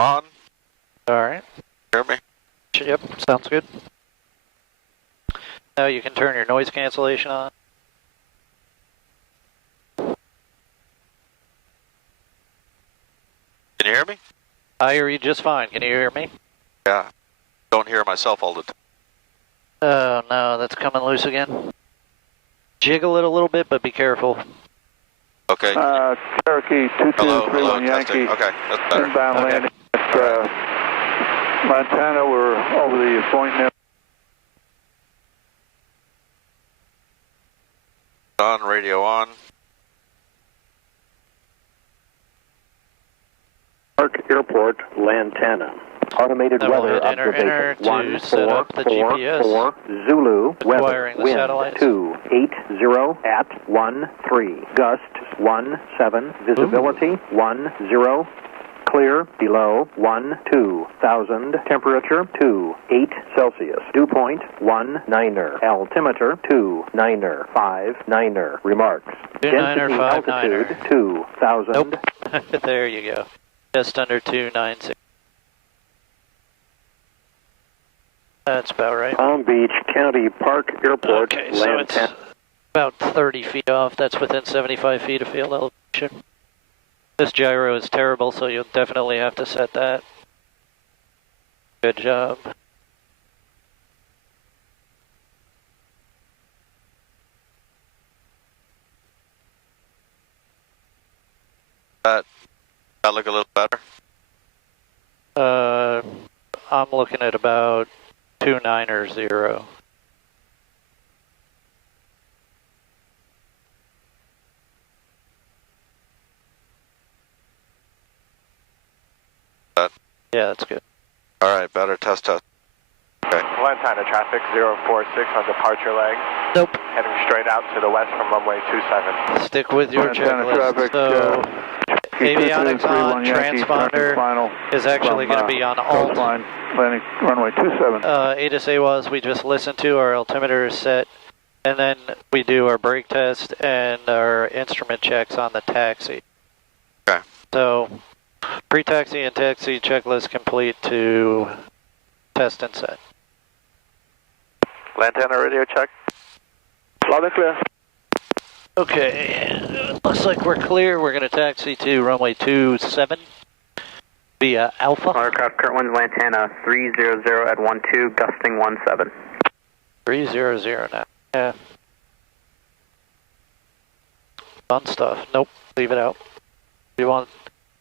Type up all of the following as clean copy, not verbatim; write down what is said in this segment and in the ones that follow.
On. Alright. Hear me? Yep, sounds good. Now you can turn your noise cancellation on. Can you hear me? I hear you just fine. Can you hear me? Yeah. Don't hear myself all the time. Oh no, that's coming loose again. Jiggle it a little bit, but be careful. Okay. Cherokee 2231 Yankee. Testing. Okay, that's better. Inbound Okay. landing at Lantana. We're over the point now. On, radio on. Park Airport, Lantana. Automated Then we'll weather hit enter, observation. enter to set up the GPS. 4 Zulu. Acquiring the Weather. satellites. 280 at 13. Gust 17. Visibility 10. Clear below 12,000. Temperature 28 Celsius. Dew point 19er. Altimeter 29er. Remarks. 29er, Density 59er. altitude 2,000. Nope. There you go. Just under 296. That's about right. Palm Beach County Park Airport, Okay, so it's Lantana. about 30 feet off. That's within 75 feet of field elevation. This gyro is terrible, so you'll definitely have to set that. Good job. That look a little better. I'm looking at about 290. Yeah, that's good. All right, better. Test. Okay. Lantana traffic 046 on departure leg. Nope. Heading straight out to the west from runway 27. Stick with your Lantana checklist. traffic, So, avionics on, 2231 Yankee, transponder final is actually from, going to be on alt. Coastline, landing runway 27. ATIS AWAS we just listened to, our altimeter is set, and then we do our brake test and our instrument checks on the taxi. Okay. So, pre-taxi and taxi checklist complete to test and set. Lantana radio check. Loud and clear. Okay, looks like we're clear. We're going to taxi to runway 27 via Alpha. Aircraft Kirtland Lantana 300 at 12, gusting 17. 300 now. Yeah. Fun stuff. Nope, leave it out. We want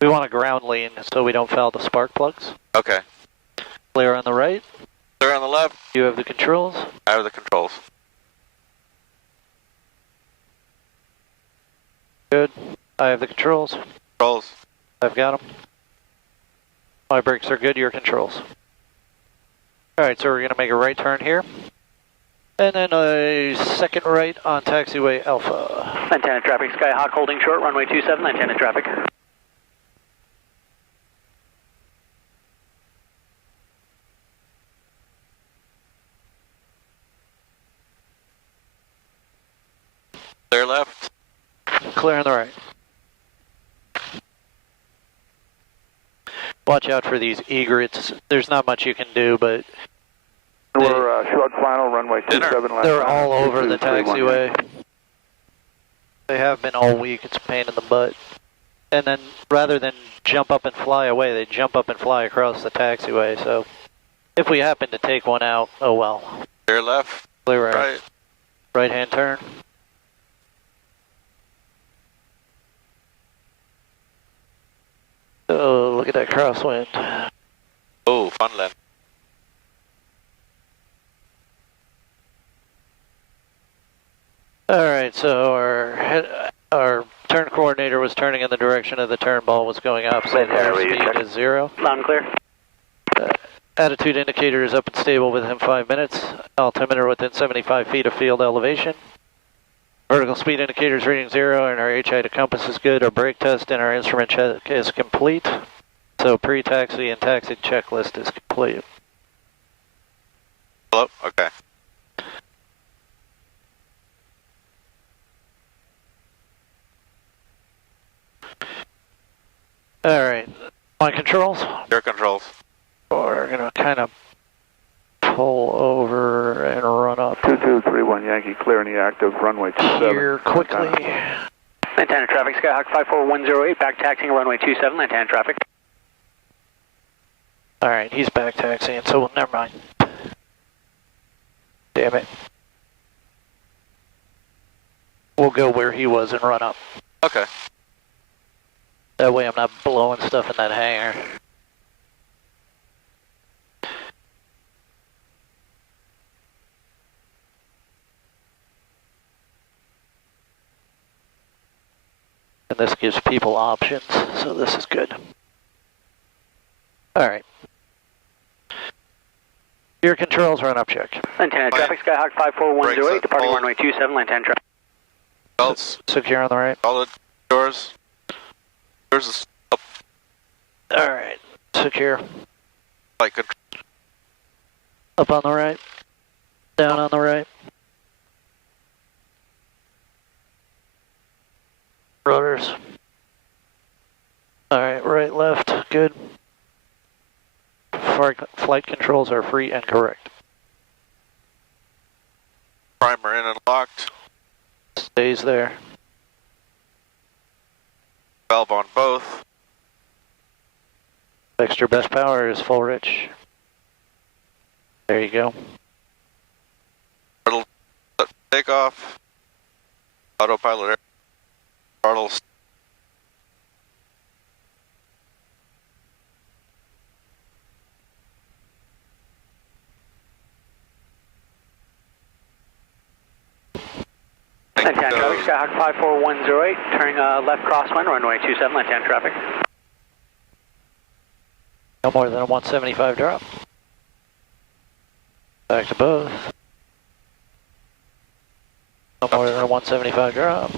a ground lean so we don't foul the spark plugs. Okay. Clear on the right. Clear on the left. You have the controls. I have the controls. Good. I have the controls. Controls. I've got them. My brakes are good. Your controls. All right, so we're going to make a right turn here. And then a second right on taxiway Alpha. Lantana traffic, Skyhawk holding short, runway 27, Lantana traffic. Clear left. Clear on the right. Watch out for these egrets. There's not much you can do, but We're short final, runway 27. they're all over the taxiway. They have been all week. It's a pain in the butt. And then rather than jump up and fly away, they jump up and fly across the taxiway. So if we happen to take one out, oh well. Clear left. Clear right. Right. Right hand turn. Oh, look at that crosswind. Oh, Funland. All right, so our turn coordinator was turning in the direction of the turn ball was going up, so their speed is 0. Loud and clear. Attitude indicator is up and stable within 5 minutes. Altimeter within 75 feet of field elevation. Vertical speed indicator is reading 0, and our HI to compass is good. Our brake test and our instrument check is complete. So pre-taxi and taxi checklist is complete. Hello? Okay. All right. My controls. Air controls. We're gonna kind of pull over and run up 2231 Yankee, clear in the active, runway 27. here quickly. Lantana traffic, Skyhawk 54108, back taxiing runway 27, Lantana traffic. All right, he's back taxiing, so never mind. Damn it. We'll go where he was and run up. Okay. That way I'm not blowing stuff in that hangar. And this gives people options, so this is good. All right. Your controls run up check. Lantana traffic, Skyhawk 54108, Brakes departing up, runway 27, Lantana traffic. Belts. Secure on the right. Solid. Doors. Doors is up. All right. Secure. Flight control. Up on the right. Down on the right. Rotors. All right, right, left, good. Flight controls are free and correct. Primer in and locked. Stays there. Valve on both. Extra best power is full rich. There you go. Takeoff. Autopilot air. Throttle. Lantana traffic, Skyhawk 54108, turning left crosswind, runway 27, Lantana traffic. No more than a 175 drop. Back to both. No more than a 175 drop.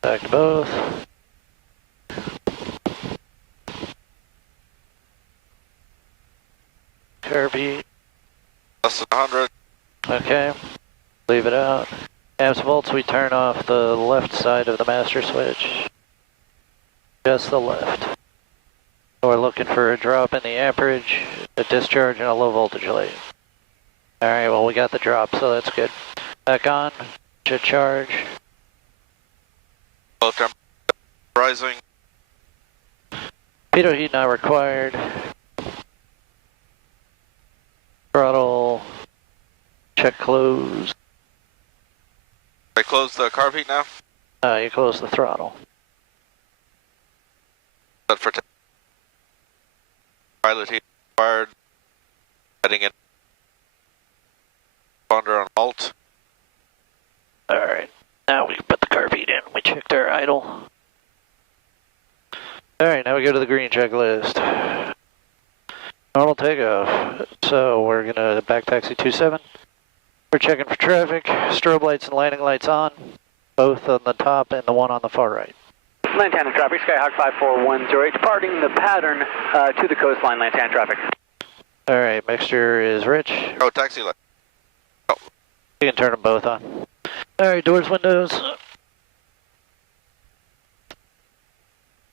Back to both. Curve heat. Less than 100. Okay. Leave it out. Amps volts, we turn off the left side of the master switch. Just the left. We're looking for a drop in the amperage, a discharge, and a low voltage light. Alright, well we got the drop, so that's good. Back on, should charge. Both temperature rising. Pitot heat not required. Throttle, check close. I close the carb heat now. You close the throttle. Set for pilot heat required. Heading in. Ponder on halt. Alright, now we can put the carb heat in. We checked our idle. Alright, now we go to the green checklist. Normal takeoff. So we're gonna back taxi 27. We're checking for traffic, strobe lights and landing lights on, both on the top and the one on the far right. Lantana traffic, Skyhawk 54108, departing the pattern to the coastline, Lantana traffic. Alright, mixture is rich. Oh, taxi light. Oh. You can turn them both on. Alright, doors, windows.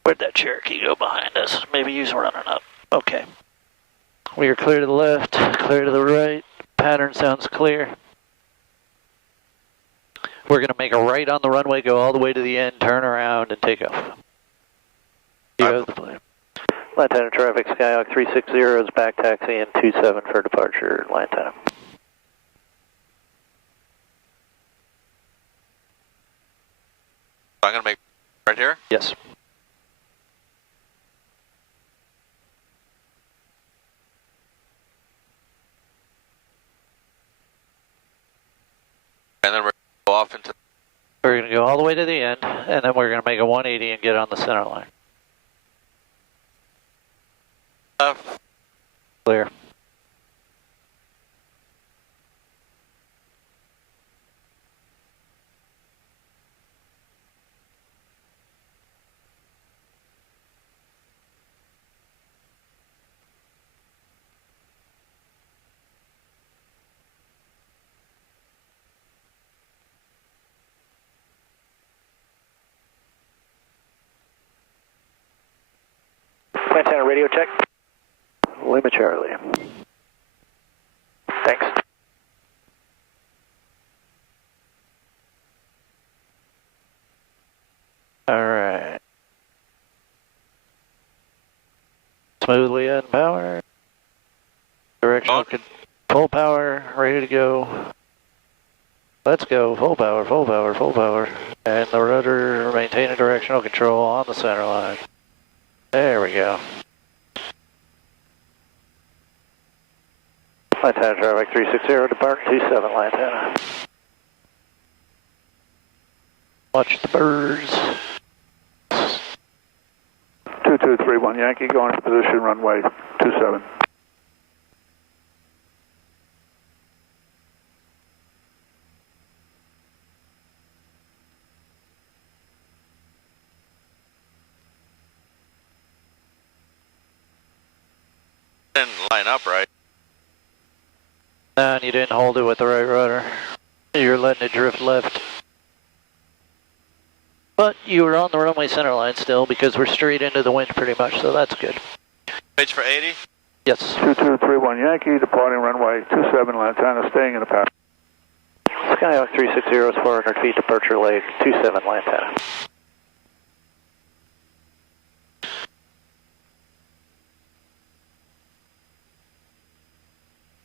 Where'd that Cherokee go behind us? Maybe he's running up. Okay. We are clear to the left, clear to the right. Pattern sounds clear. We're going to make a right on the runway, go all the way to the end, turn around, and take off. You have the plan. Lantana traffic, Skyhawk 360 is back taxiing 27 for departure, Lantana. I'm going to make right here. Yes. And then we're going to go off into. We're going to go all the way to the end, and then we're going to make a 180 and get on the center line. Left. Clear. Lantana radio check. Lima Charlie. Thanks. Alright. Smoothly adding power. Directional full power, ready to go. Let's go, full power, full power, full power. And the rudder maintaining directional control on the center line. There we go. Lantana traffic 360, depart 27 Lantana. Watch the birds. 2231 Yankee, going to position runway 27. Didn't line up right. And you didn't hold it with the right rudder. You're letting it drift left. But you were on the runway center line still because we're straight into the wind pretty much, so that's good. Pitch for 80? Yes. 2231 Yankee, departing runway 27 Lantana, staying in the path. Skyhawk 360 is 400 feet, departure leg 27 Lantana.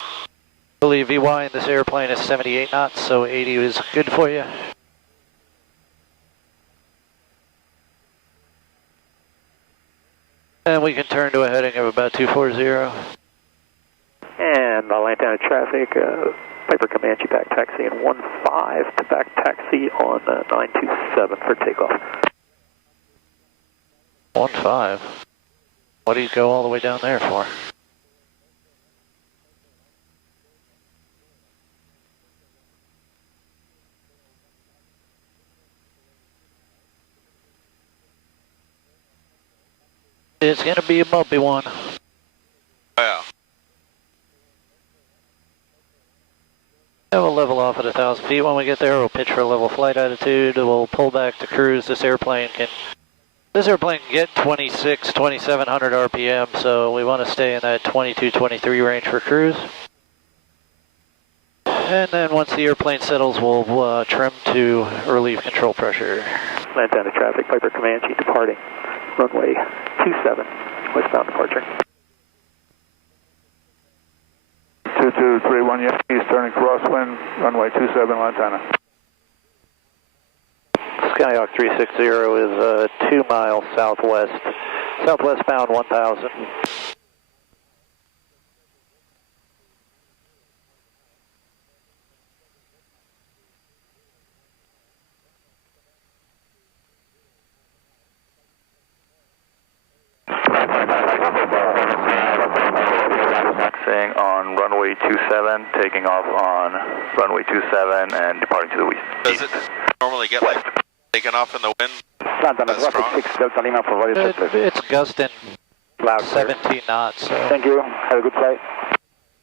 I believe VY in this airplane is 78 knots, so 80 is good for you. And we can turn to a heading of about 240. And Lantana traffic, Piper Comanche back taxi in 15 to back taxi on 927 for takeoff. 15. What do you go all the way down there for? It's gonna be a bumpy one. Oh, yeah. And we'll level off at 1,000 feet when we get there. We'll pitch for a level flight attitude. We'll pull back to cruise. This airplane can get 2,700 RPM, so we want to stay in that 22, 23 range for cruise. And then once the airplane settles, we'll trim to relieve control pressure. Lantana traffic, Piper Comanche departing runway 27, westbound departure. 2231 Yankee, turning crosswind, runway 27 Lantana. Skyhawk 360 is 2 miles southwest, southwestbound 1,000. On runway 27, taking off on runway 27 and departing to the west. Does it normally get like taken off in the wind? It's gusting 17 knots. So Thank you. Have a good flight.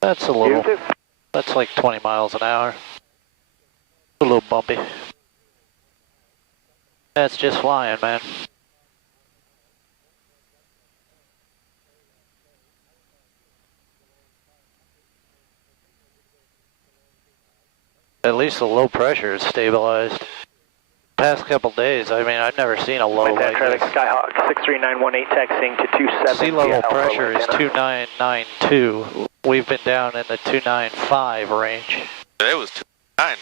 that's a little. That's like 20 miles an hour. A little bumpy. That's just flying, man. At least the low pressure is stabilized. Past couple days, I mean, I've never seen a low like traffic, this. Skyhawk 63918 taxing to 27. Sea level pressure is 2992. We've been down in the 295 range. It was 2.9.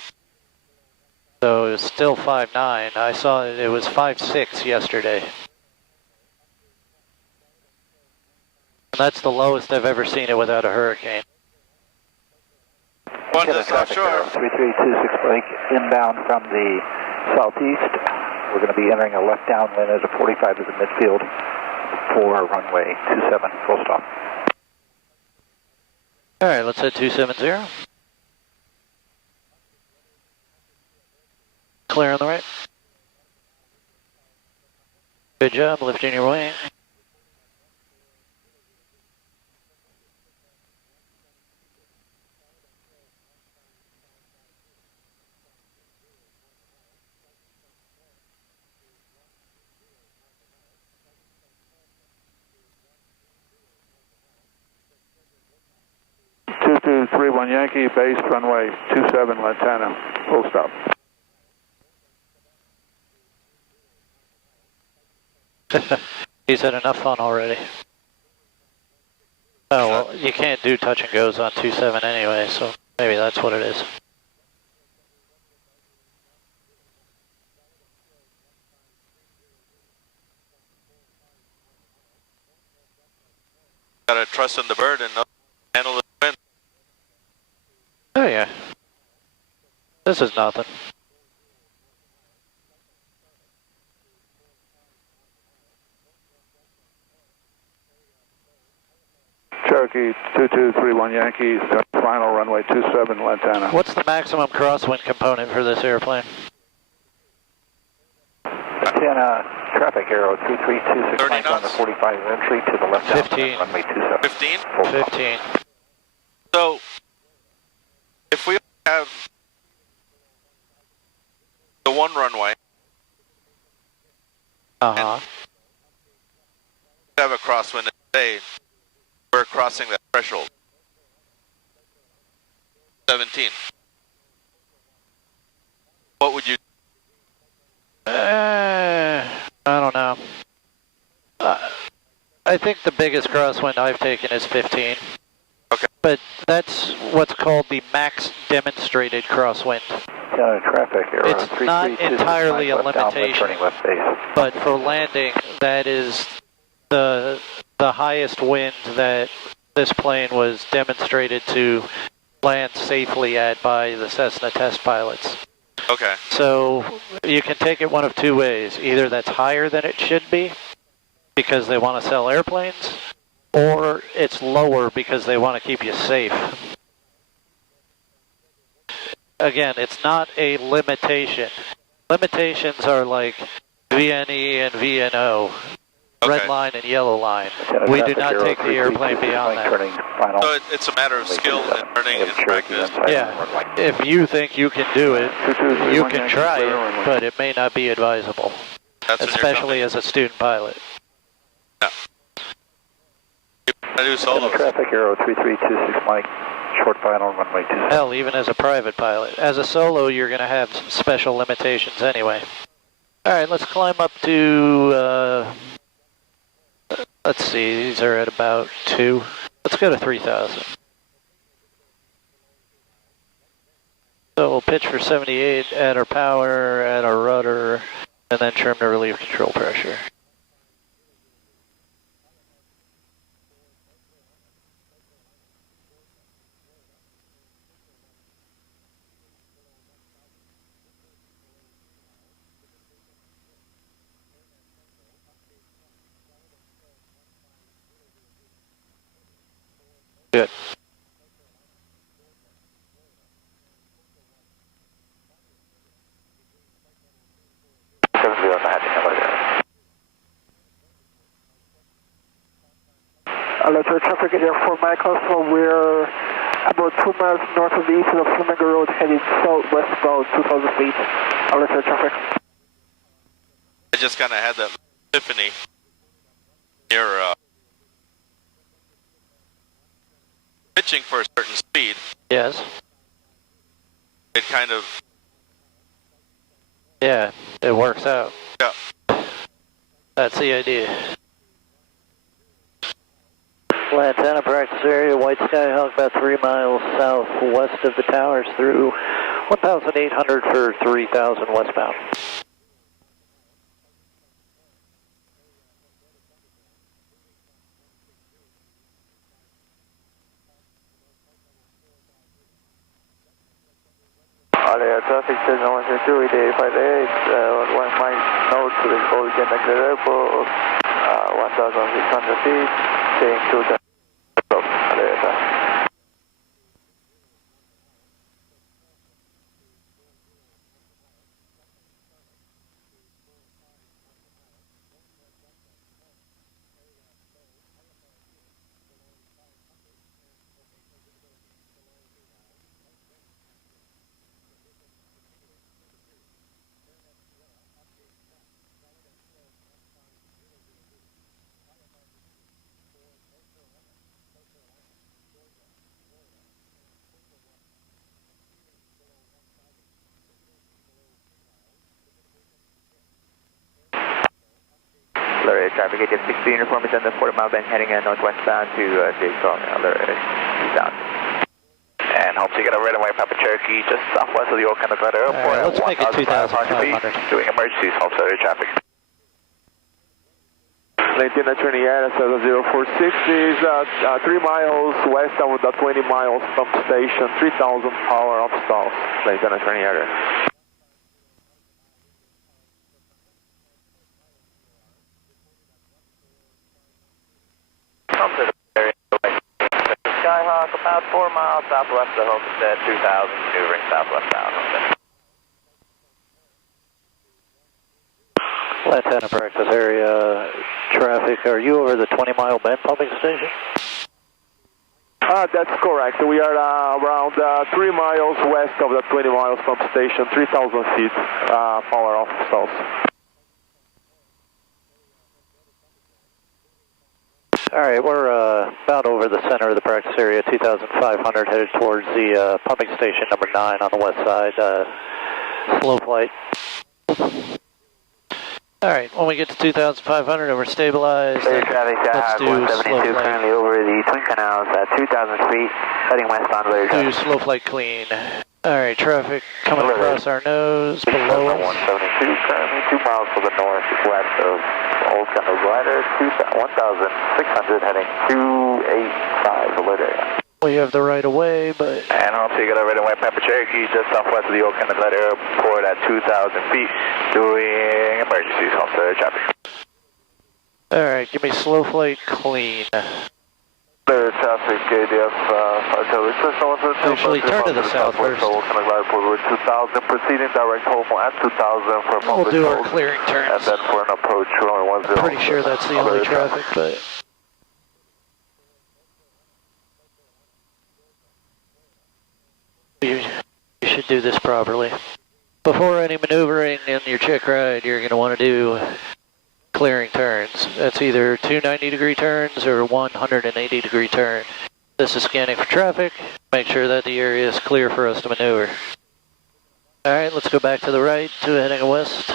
So it's still 5.9. I saw it was 5.6 yesterday. And that's the lowest I've ever seen it without a hurricane. One to the South Shore. 3326 break inbound from the southeast. We're going to be entering a left downwind as a 45 to the midfield for runway 27, full stop. All right, let's hit 270. Clear on the right. Good job lifting your wing. 2231 Yankee, base runway 27 Lantana, full stop. He's had enough fun already. Oh, well, you can't do touch and goes on 27 anyway, so maybe that's what it is. Gotta trust in the bird and handle the wind. Oh yeah. This is nothing. Cherokee 2231 Yankee, final runway 27 Lantana. What's the maximum crosswind component for this airplane? Lantana, traffic arrow 3326 Mike on the 45 entry to the left 15. runway 27. 15? 15. So, if we have the one runway, Uh-huh. have a crosswind and say we're crossing that threshold. 17. What would you I don't know. I think the biggest crosswind I've taken is 15. Okay. But that's what's called the max demonstrated crosswind. Traffic arrow It's not 3326 entirely a Mike, left limitation, turning left base. but for landing, that is the highest wind that this plane was demonstrated to land safely at by the Cessna test pilots. Okay. So you can take it one of two ways. Either that's higher than it should be because they want to sell airplanes, or it's lower because they want to keep you safe. Again, it's not a limitation. Limitations are like VNE and VNO, red line and yellow line. We do not take the airplane beyond that. So it's a matter of skill and learning and practice. Yeah, if you think you can do it, you can try it, but it may not be advisable, That's when you're especially as a student pilot. Yeah. I do solos. Traffic arrow 3326 Mike, short final runway 27. Hell, even as a private pilot. As a solo, you're going to have special limitations anyway. All right, let's climb up to, let's see, these are at about 2. Let's go to 3,000. So we'll pitch for 78, add our power, add our rudder, and then trim to relieve control pressure. Good. Let's traffic at Air 4 Michael, so we're about 2 miles north of the east of Flamingo Road, headed southwest about 2,000 feet. Let's traffic. I just kind of had that epiphany near pitching for a certain speed. Yes. It kind of, Yeah, it works out. yeah. That's the idea. Lantana practice area, White Sky Hawk about 3 miles southwest of the towers through 1,800 for 3,000 westbound. Traffic signal 122, 8858, 1 mile north to the Old Connected Airport, 1,600 feet, staying to the top. Alert traffic, get 60 uniform is on the 40 mile bend heading northwestbound to J12. Alert, down. And hope to get a red and white Papa Cherokee just southwest of the Oakland Airport right, let's make it 2,500 feet, doing emergencies, hope to traffic. Lantana turning at us 046 is 3 miles west of the 20 miles pump station, 3,000 power off stalls. Lantana turning at us. Skyhawk about 4 miles southwest of Homestead, 2,000, maneuvering southwest bound. Lantana practice area traffic. Are you over the 20-mile bend pumping station? That's correct. We are around 3 miles west of the 20 miles pump station, 3,000 feet power off stalls. All right, we're about over the center of the practice area, 2,500, headed towards the pumping station number 9 on the west side. Slow flight. All right, when we get to 2,500 and we're stabilized, Clear traffic, let's do slow 172 flight. currently over the Twin Canals at 2,000 feet, heading westbound. Do slow flight clean. All right, traffic coming across our nose, below us. 172, currently 2 miles to the northwest of Old Kendall Glider, 1,600, heading 285, alert area. We have the right of way, but... And also you got a red and white Papa Cherokee just southwest of the Old Kendall Glider Airport at 2,000 feet, doing emergencies, Homestead traffic. All right, give me slow flight clean. Clear traffic, ADF, Actually, turn to the south first. Old Kendall Glider Airport, 2,000, proceeding direct home at 2,000 for We'll do our clearing and turns. then for an approach, runway 10. Pretty sure that's the only traffic, but... You should do this properly. Before any maneuvering in your check ride, you're going to want to do clearing turns. That's either 2 90-degree turns or 180-degree turn. This is scanning for traffic. Make sure that the area is clear for us to maneuver. All right, let's go back to the right, to heading west.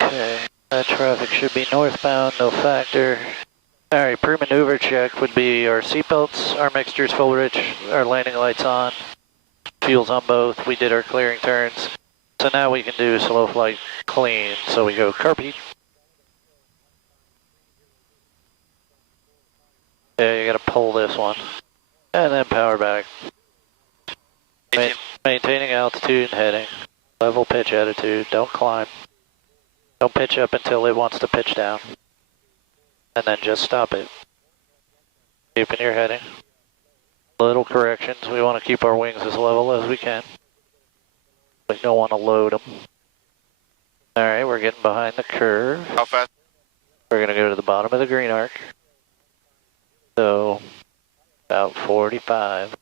Okay, that traffic should be northbound, no factor. All right, pre-maneuver check would be our seatbelts, our mixture's full rich, our landing lights on, fuel's on both. We did our clearing turns. So now we can do slow flight clean. So we go carpet. Yeah, you gotta pull this one. And then power back. Maintaining altitude and heading. Level pitch attitude, don't climb. Don't pitch up until it wants to pitch down. And then just stop it. Keeping your heading. Little corrections, we want to keep our wings as level as we can. We don't want to load them. Alright, we're getting behind the curve. How fast? We're going to go to the bottom of the green arc. So, about 45.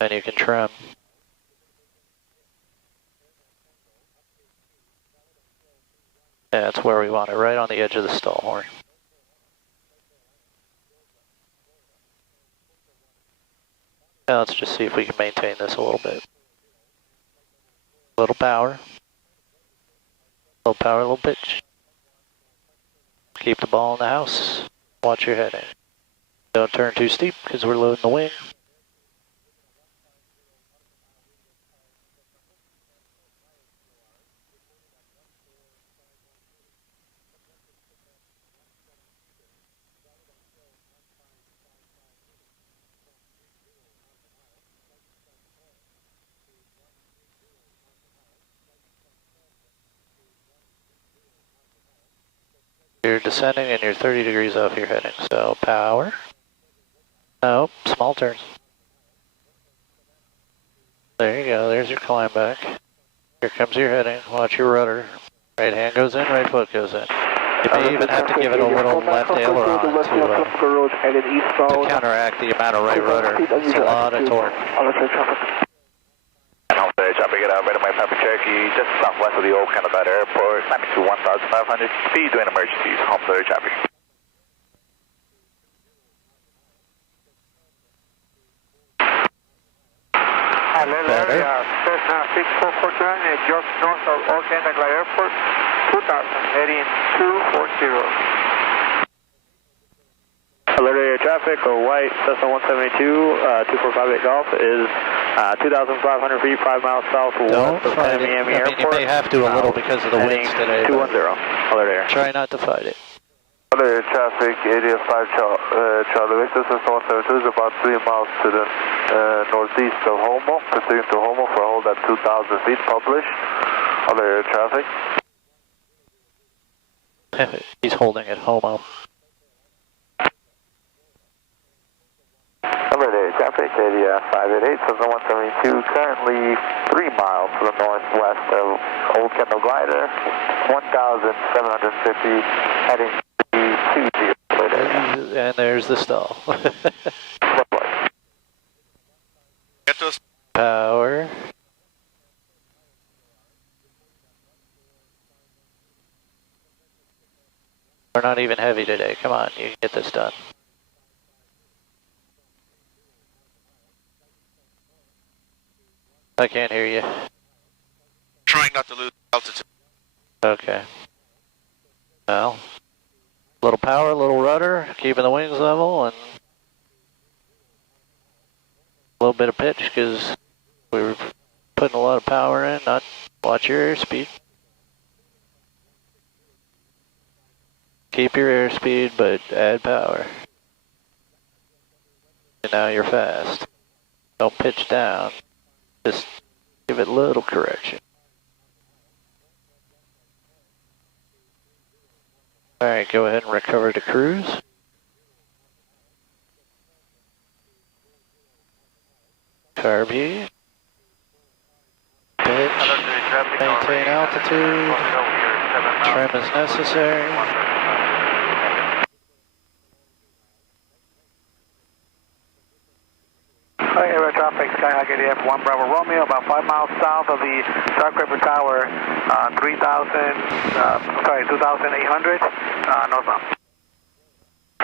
Then you can trim. Yeah, that's where we want it, right on the edge of the stall horn. Now let's just see if we can maintain this a little bit. Little power. Little power, little pitch. Keep the ball in the house. Watch your heading. Don't turn too steep because we're loading the wing. You're descending and you're 30 degrees off your heading. So power. No, small turns. There you go, there's your climb back. Here comes your heading. Watch your rudder. Right hand goes in, right foot goes in. You may even have to give it a little left aileron to counteract the amount of right rudder. It's a lot of torque. Traffic, get out, right of my Papa Cherokee, just southwest of the old Canada Airport, magnitude 1,500 speed, doing emergencies, home clear traffic. Better. Cessna 6449, just north of Old Canada Airport, 2000, heading 240. Alert area traffic, white Cessna 172, 2458 Golf is 2,500 feet, 5 miles southwest of Miami Airport. You may have to a little because of the winds today. 210, alert area. Try not to fight it. Alert area traffic, area 5 Charlie Victor, Cessna 172 is about 3 miles to the northeast of Homo, pursuing to Homo for a hold at 2,000 feet, published. Alert area traffic. He's holding at Homo. Alert area traffic, area 588, Cessna 172, currently 3 miles to the northwest of Old Kendall Glider, 1,750, heading to 20. And there's the stall. Get those. Power. We're not even heavy today. Come on, you can get this done. I can't hear you. Trying not to lose altitude. Okay. Well, a little power, a little rudder, keeping the wings level, and a little bit of pitch because we were putting a lot of power in. Not watch your airspeed. Keep your airspeed, but add power. And now you're fast. Don't pitch down. Just give it a little correction. Alright, go ahead and recover to cruise. Carby. Pitch. Maintain altitude. Trim as necessary. Area traffic, Skyhawk ADF 1 Bravo Romeo, about 5 miles south of the Dark River Tower, 2,800, northbound.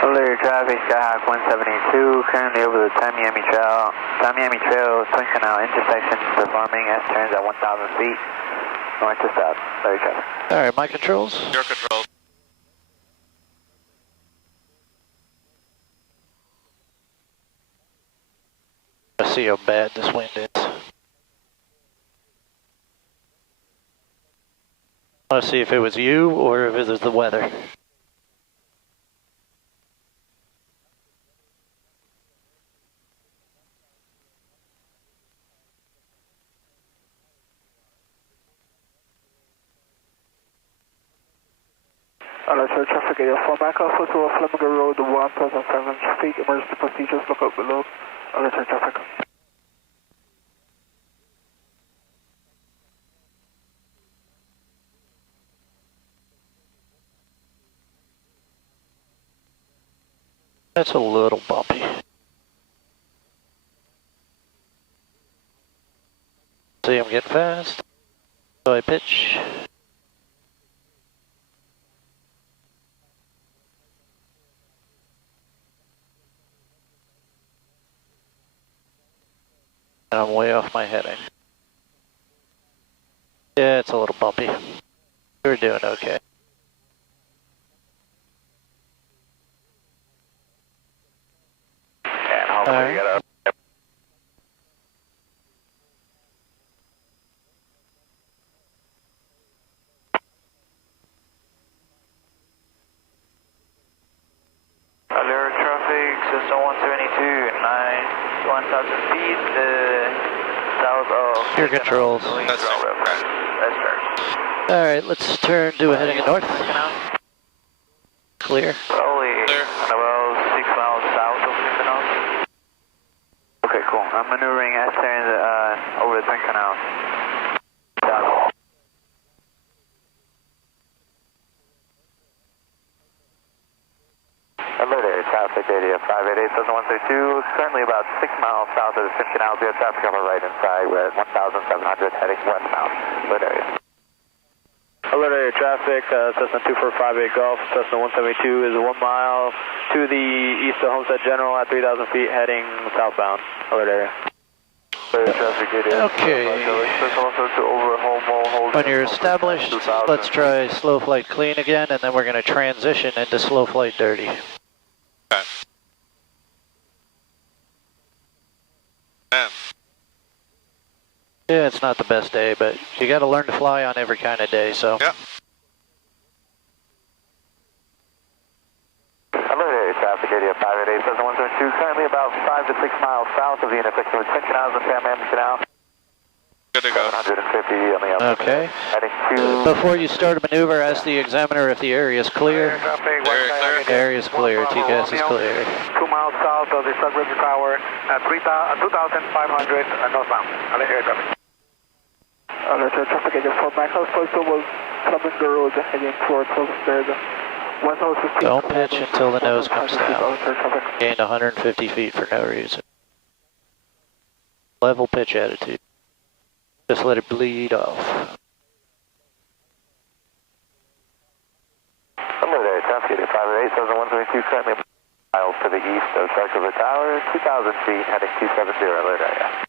Alert traffic, Skyhawk 172, currently over the Tamiami Trail. Tamiami Trail, Twin Canal intersection, performing S-turns at 1,000 feet, north to south. Alert traffic. Alright, my controls. Your control. I see how bad this wind is. I want to see if it was you or if it was the weather. Alert traffic area 4 back off to Flamingo Road, 1,700 feet, emergency procedures, look out below. Alert traffic. That's a little bumpy. See, I'm getting fast. So I pitch. And I'm way off my heading. Yeah, it's a little bumpy. We're doing okay. And hopefully you got a Alert traffic, Cessna 172, 1,000 feet, south of... Your controls. That's Alright, let's turn to a heading north. Clear. Probably Clear. about 6 miles south of Twin Canal. Okay, cool. I'm maneuvering S-turns over the Twin Canal. South. 588, Cessna 132, currently about 6 miles south of the Sim Canal. We have traffic on the right inside. We're at 1,700 heading westbound. Alert area. Alert area traffic, Cessna 2458 Golf, Cessna 172 is 1 mile to the east of Homestead General at 3,000 feet heading southbound. Alert area. Okay. When you're established, let's try slow flight clean again, and then we're going to transition into slow flight dirty. Okay. Man. Yeah, it's not the best day, but you got to learn to fly on every kind of day, so. Yep. Alert area traffic, area 588, Cessna 172, currently about 5 to 6 miles south of the intersection with Sim Canal and San Miami Canal. Good to go. 150 on the up. Okay. Heading to... Before you start a maneuver, ask the examiner if the area is clear. Area Area is clear, TCAS is clear. 2 miles south of the Sug River Tower at 2,500 northbound. Alert area traffic. Alert air traffic, area 4 Michael, also will coming the road heading towards Homestead. Don't pitch until the nose comes down. Gained 150 feet for no reason. Level pitch attitude. Just let it bleed off. Alert area traffic, area 588, Cessna 122, currently miles to the east of Shark River Tower, 2,000 feet, heading 270, alert area.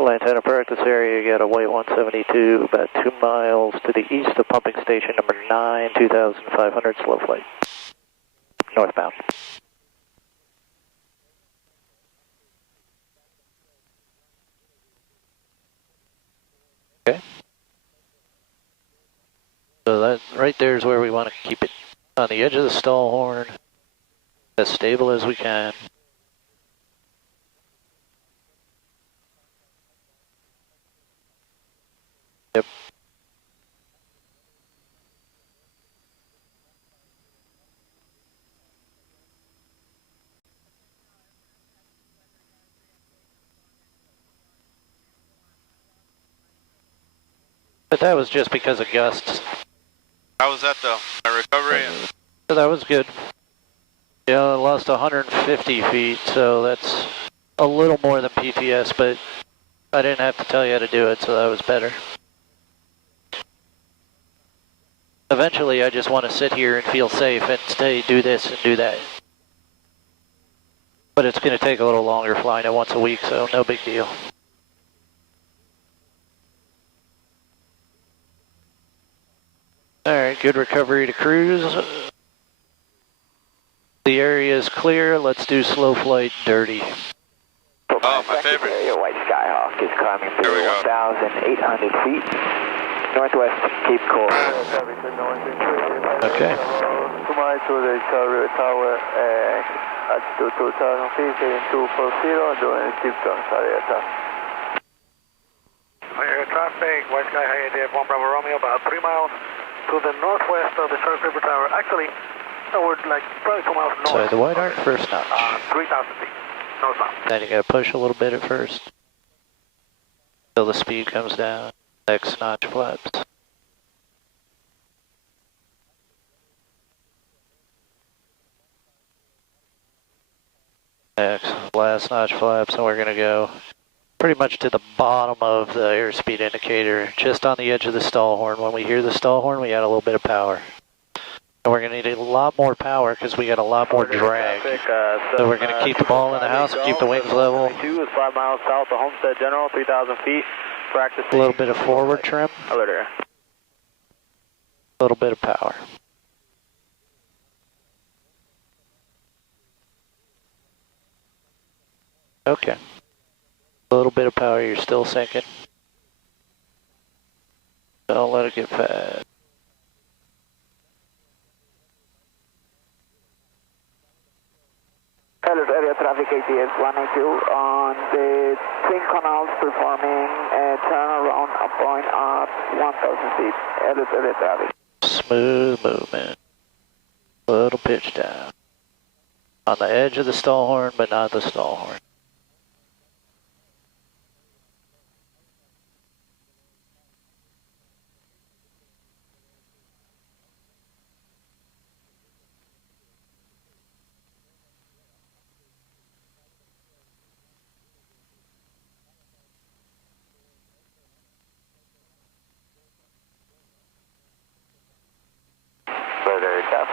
Lantana practice area, you got a white 172, about 2 miles to the east of pumping station number 9, 2,500 slow flight. Northbound. Okay. So that right there is where we want to keep it, on the edge of the stall horn, as stable as we can. Yep. But that was just because of gusts. How was that though? My recovery? So that was good. Yeah, I lost 150 feet, so that's a little more than PTS, but I didn't have to tell you how to do it, so that was better. Eventually, I just want to sit here and feel safe and stay, do this and do that. But it's going to take a little longer flying it once a week, so no big deal. Alright, good recovery to cruise. The area is clear. Let's do slow flight dirty. Oh, my favorite. Area White Skyhawk is climbing to 1,800 feet. Northwest Cape Coral. Okay. 2 miles to the Shark Tower at 2,000 feet, heading 240, doing steep turns area traffic. Area traffic, White Sky High ADF 1 Bravo Romeo, about 3 miles to the northwest of the Shark River Tower. Actually, we're like probably 2 miles north. So the white arc first notch. 3,000 feet, northbound. Then you gotta push a little bit at first. Till the speed comes down. Next notch flaps. Next, last notch flaps, and we're gonna go pretty much to the bottom of the airspeed indicator, just on the edge of the stall horn. When we hear the stall horn, we add a little bit of power. And we're gonna need a lot more power because we got a lot more drag. So we're gonna keep the ball in the house, keep the wings level. 2 is 5 miles south of Homestead General, 3,000 feet. Practice. A little bit of forward trim. Alert area. A little bit of power. Okay. A little bit of power, you're still sinking. Don't let it get fast. Alert area traffic ATS 182 on the twin canals performing a turnaround point at 1,000 feet. Alert area traffic. Smooth movement. Little pitch down. On the edge of the stall horn, but not the stall horn.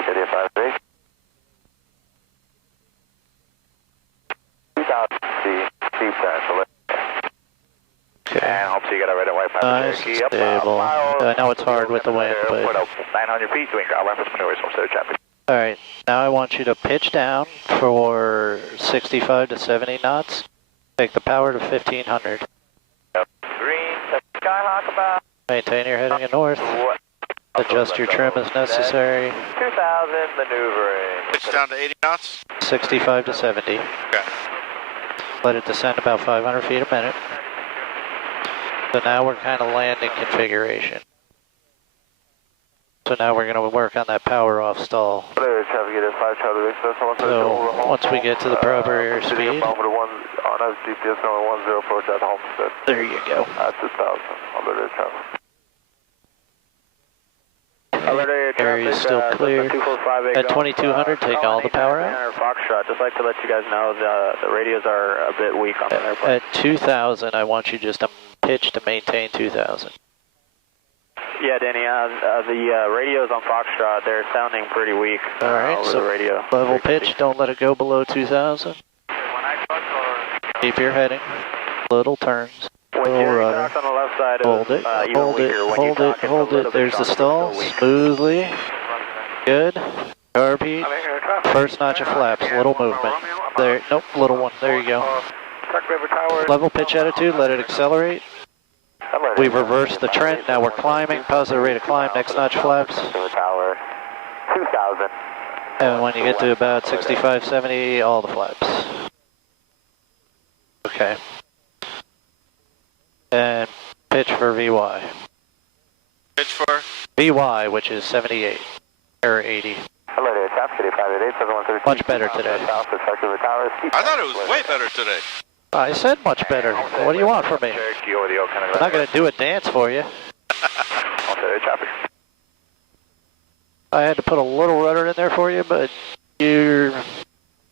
Area 58. 2000 feet, steep turn. Okay. And hope you got a red and white Nice and stable. I know it's hard with the wind, but... 900 feet doing ground reference maneuvers from center traffic. Alright, now I want you to pitch down for 65 to 70 knots. Take the power to 1500. Green, Skyhawk about. Maintain your heading in north. Adjust your trim as necessary. 2000 maneuvering. Pitch down to 80 knots. 65 to 70. Okay. Let it descend about 500 feet a minute. So now we're kind of landing configuration. So now we're going to work on that power off stall. So once we get to the proper airspeed, there you go. Area is still clear. At 2200, take all the power out. Foxtrot, just like to let you guys know the radios are a bit weak on the airplane. At 2000, I want you just to pitch to maintain 2000. Yeah, Danny, the radios on Foxtrot, they're sounding pretty weak. All right, over so the radio. level pitch, don't let it go below 2000. Keep your heading, little turns, little rudder. On the left side hold it, hold it, hold it, hold it. There's the stall, smoothly. Good. Carb heat. First notch of flaps, little movement. There, nope, little one. There you go. Level pitch attitude, let it accelerate. We've reversed the trend, now we're climbing. Positive rate of climb, next notch flaps. 2000. And when you get to about 65, 70, all the flaps. Okay. And pitch for VY. Pitch for? VY, which is 78, or 80. Hello there, traffic 588, Much better today. I thought it was way better today. I said much better. What do you want from me? I'm not going to do a dance for you. I had to put a little rudder in there for you, but you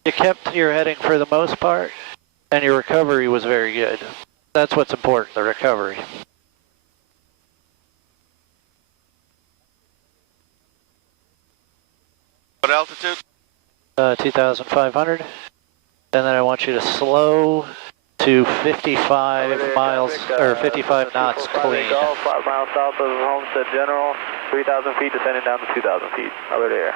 kept your heading for the most part, and your recovery was very good. That's what's important, the recovery. What altitude? 2,500. And then I want you to slow to 55 miles, or 55 knots clean. Golf, 5 miles south of Homestead General, 3,000 feet, descending down to 2,000 feet. Over there.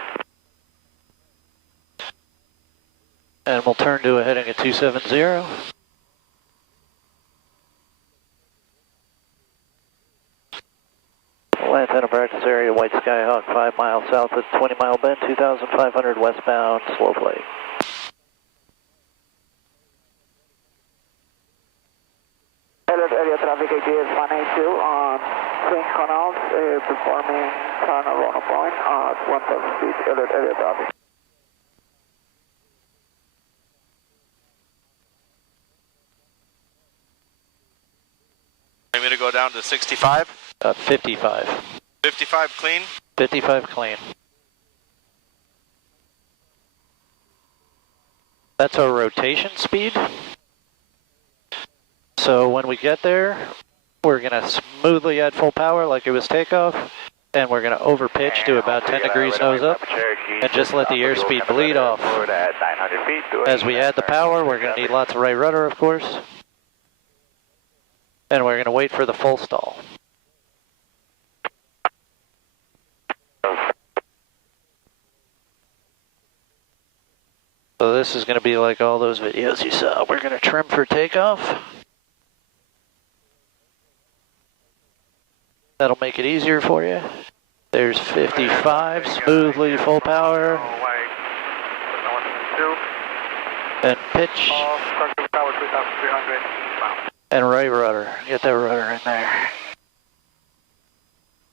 And we'll turn to a heading at 270. Lantana practice area, White Skyhawk, 5 miles south of 20 Mile Bend, 2,500 westbound, slow plate. Area traffic ATS 182 on St. Canals, performing turn around a point at 1,000 feet, alert area traffic. Want me to go down to 65? 55. 55 clean? 55 clean. That's our rotation speed. So when we get there, we're going to smoothly add full power like it was takeoff, and we're going to over pitch to about 10 degrees nose up, and just let the airspeed bleed off. As we add the power, we're going to need lots of right rudder, of course, and we're going to wait for the full stall. So this is going to be like all those videos you saw. We're going to trim for takeoff. That'll make it easier for you. There's 55, smoothly, full power. And pitch. And right rudder. Get that rudder in there.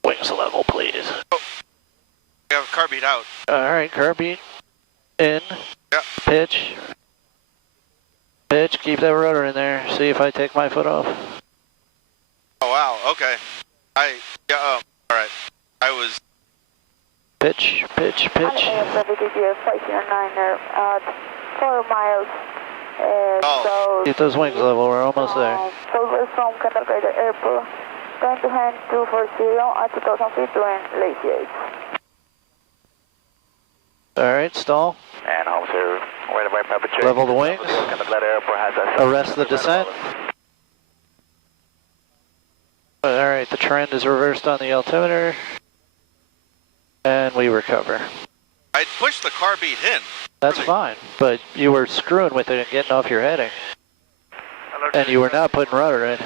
Wings level, please. Oh, we have carb heat out. Alright, carb heat. In. Yep. Pitch. Pitch, keep that rudder in there. See if I take my foot off. Oh, wow, okay. Alright. I was... Pitch, pitch, pitch. Traffic ATS 509 there at 4 miles. So Keep those wings level, we're almost there. Southwest from Kendall Carter Airport. Going to hand 240 at 2,000 feet doing lazy 8. Alright, stall. And officer, right away, Papa Cherokee. Level the wings. Arrest the descent. Alright, the trend is reversed on the altimeter. And we recover. I pushed the car beat in. That's fine, but you were screwing with it and getting off your heading. And you were not putting rudder in.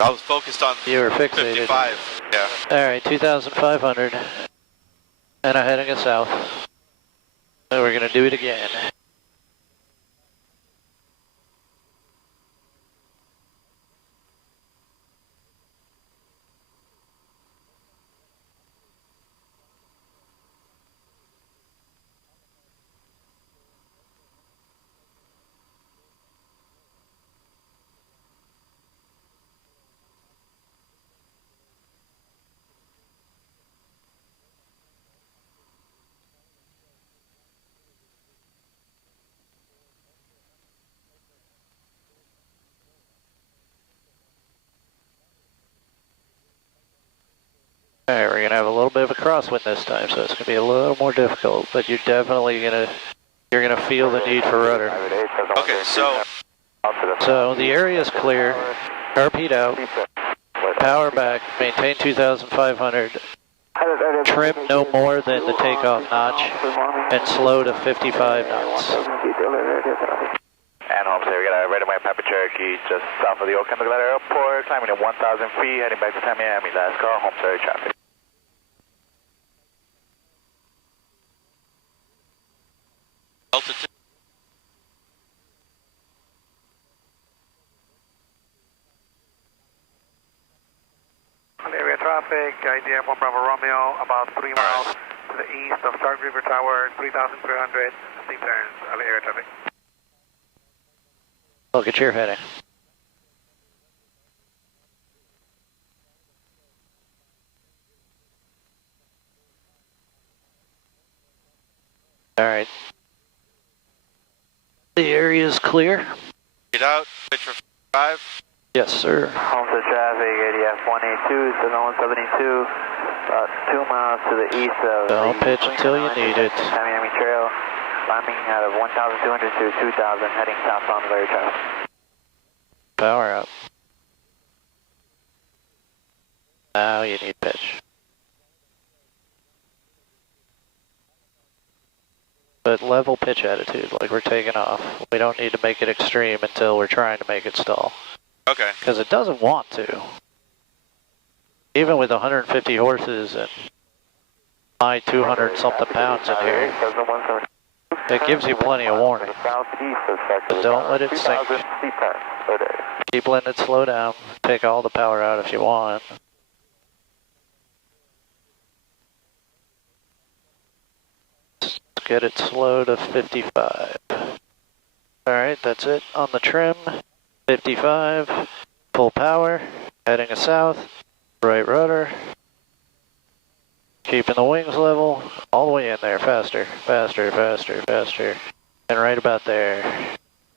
I was focused on You were fixated. 55. Yeah. Alright, 2,500. And I'm heading us south. So we're gonna do it again. Alright, we're gonna have a little bit of a crosswind this time, so it's gonna be a little more difficult, but you're definitely gonna feel the need for rudder. Okay, so the area is clear, carb heat out, power back, maintain 2,500, trim no more than the takeoff notch, and slow to 55 knots. And home, so we got a right away Papa Cherokee just south of the Old Chemical Airport, climbing at 1,000 feet, heading back to Miami. Last call, home, sorry, traffic. altitude. Area traffic, IDM 1 Bravo Romeo, about 3 miles to the east of Stark River Tower, 3,300, steep turns, area traffic. Look at your heading. Alright. The area is clear. Get out, pitch for 5. Yes, sir. Home to traffic, ADF 182, Cessna 172, about 2 miles to the east of Don't pitch until you need it. Miami Trail, climbing out of 1,200 to 2,000, heading southbound the area traffic. Power up. Now you need pitch. But level pitch attitude, like we're taking off. We don't need to make it extreme until we're trying to make it stall. Okay. Because it doesn't want to. Even with 150 horses and my 200 something pounds in here, it gives you plenty of warning. But don't let it sink. Keep letting it slow down. Take all the power out if you want. Get it slow to 55. Alright, that's it on the trim. 55, full power, heading south, right rudder. Keeping the wings level, all the way in there, faster, faster, faster, faster. And right about there,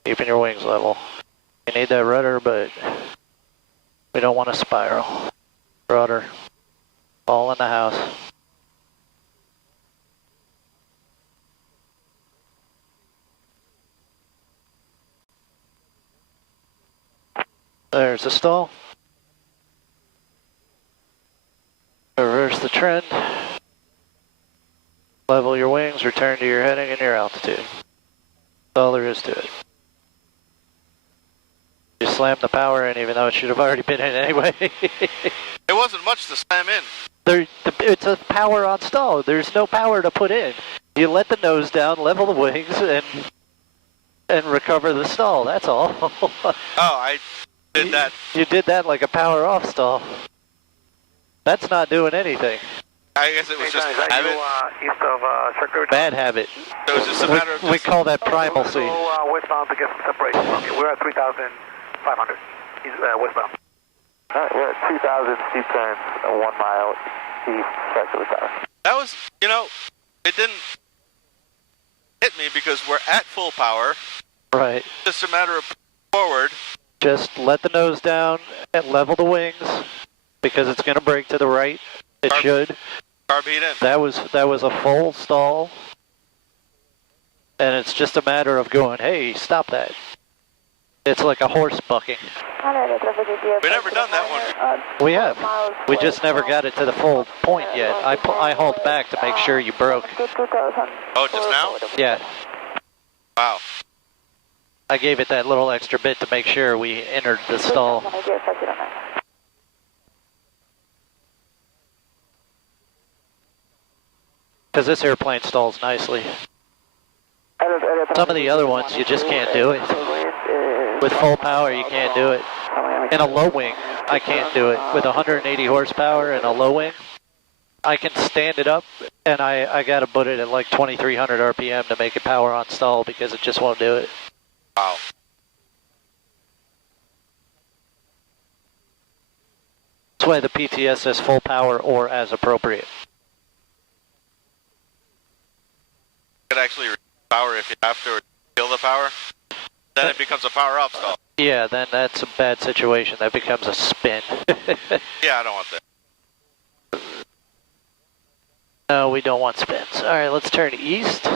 keeping your wings level. You need that rudder, but we don't want to spiral. Rudder, all in the house. There's the stall. Reverse the trend. Level your wings, return to your heading and your altitude. That's all there is to it. You slammed the power in even though it should have already been in anyway. It wasn't much to slam in. It's a power on stall. There's no power to put in. You let the nose down, level the wings, and recover the stall. That's all. Oh, I did that. You did that like a power off stall. That's not doing anything. I guess it was just Is habit. east of Circuit? Bad habit. So it was just a matter of We call that primalcy. Go westbound to get some separation from you. We're at 3,500 westbound. We're at 2,000 steep turns, 1 mile east, Circular Tower. That was, you know, it didn't hit me because we're at full power. Right. Just a matter of forward. Just let the nose down and level the wings because it's going to brake to the right It should. Carb heat in. That was a full stall. And it's just a matter of going, hey, stop that. It's like a horse bucking. We never done that one. We have. We just never got it to the full point yet. I hauled back to make sure you broke. Oh, just now? Yeah. Wow. I gave it that little extra bit to make sure we entered the stall. Because this airplane stalls nicely. Some of the other ones, you just can't do it. With full power, you can't do it. In a low wing, I can't do it. With 180 horsepower and a low wing, I can stand it up, and I got to put it at like 2,300 RPM to make it power on stall because it just won't do it. Wow. That's why the PTS says full power or as appropriate. You could actually power if you have to, or kill the power. Then it becomes a power up stall. Yeah, then that's a bad situation. That becomes a spin. Yeah, I don't want that. No, we don't want spins. All right, let's turn east.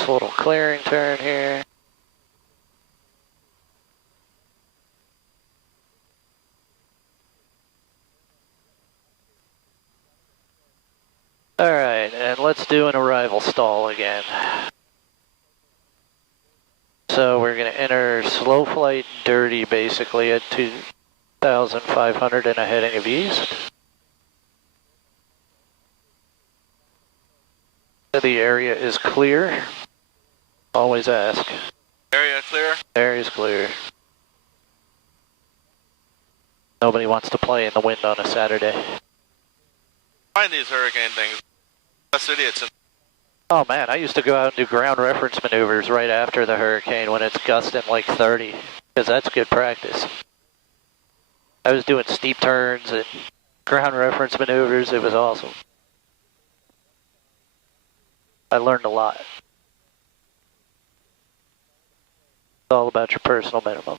A little clearing turn here. All right, and let's do an arrival stall again. So we're going to enter slow flight dirty basically at 2,500 and a heading of east. The area is clear. Always ask. Area clear? Area's clear. Nobody wants to play in the wind on a Saturday. Find these hurricane things. Us idiots. Oh man, I used to go out and do ground reference maneuvers right after the hurricane when it's gusting like 30, because that's good practice. I was doing steep turns and ground reference maneuvers. It was awesome. I learned a lot. It's all about your personal minimum.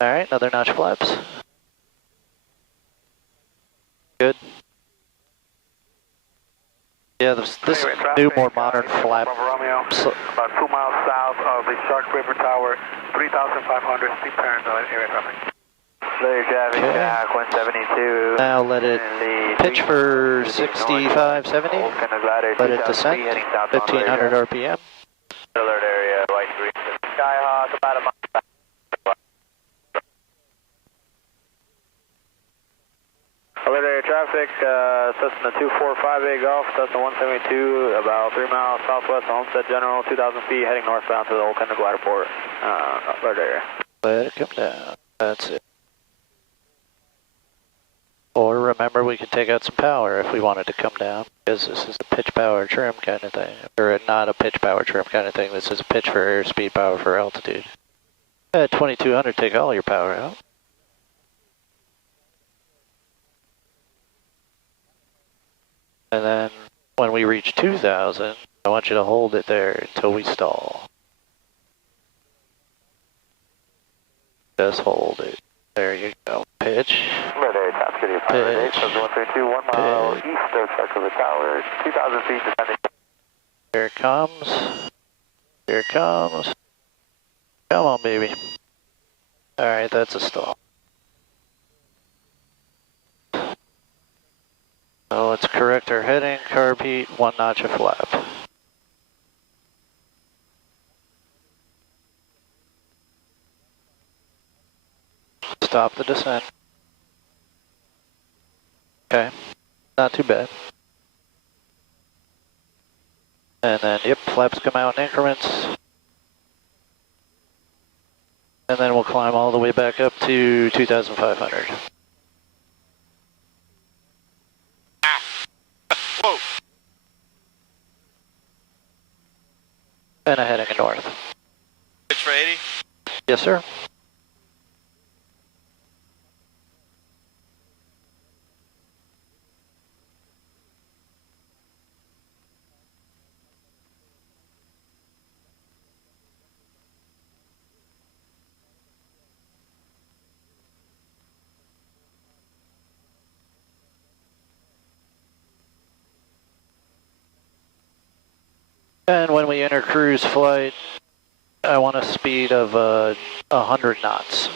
All right, another notch flaps. Good. Yeah, this new, more modern flap. Romeo, about 2 miles south of the Shark River Tower, 3,500 steep turns on area traffic. Clear traffic, Jack 172. Now let it pitch for 65, 70. Let it descend, 1,500 RPM. Alert area, white 3. Skyhawk, about a mile back. Alert area traffic, Cessna 2458 Golf, Cessna 172, about 3 miles southwest of Homestead General, 2,000 feet, heading northbound to the Old Kendall Glider Port. Alert area. Let it come down. That's it. Or remember, we could take out some power if we wanted to come down, because this is a pitch power trim kind of thing. Or not a pitch power trim kind of thing, this is a pitch for airspeed, power for altitude. At 2,200, take all your power out. And then when we reach 2,000, I want you to hold it there until we stall. Just hold it. There you go. Pitch. Pitch. 1 mile east of Shark River Tower, 2,000 feet descending. Here it comes. Here it comes. Come on, baby. Alright, that's a stall. So let's correct our heading, carb heat, 1 notch of flap. Stop the descent. Okay, not too bad. And then, yep, flaps come out in increments. And then we'll climb all the way back up to 2,500. Whoa. And a heading north. Pitch for 80? Yes, sir. And when we enter cruise flight, I want a speed of 100 knots.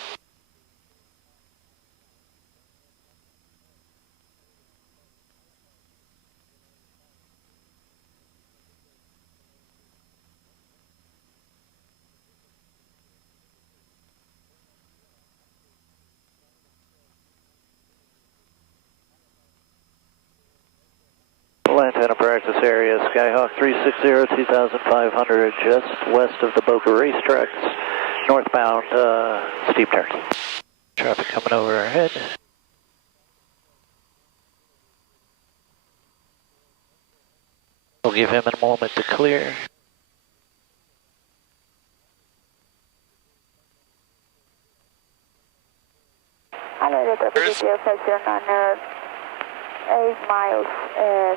Lantana practice area, Skyhawk 360, 2500, just west of the Boca Racetracks, northbound, steep turn. Traffic coming over our head. We'll give him a moment to clear.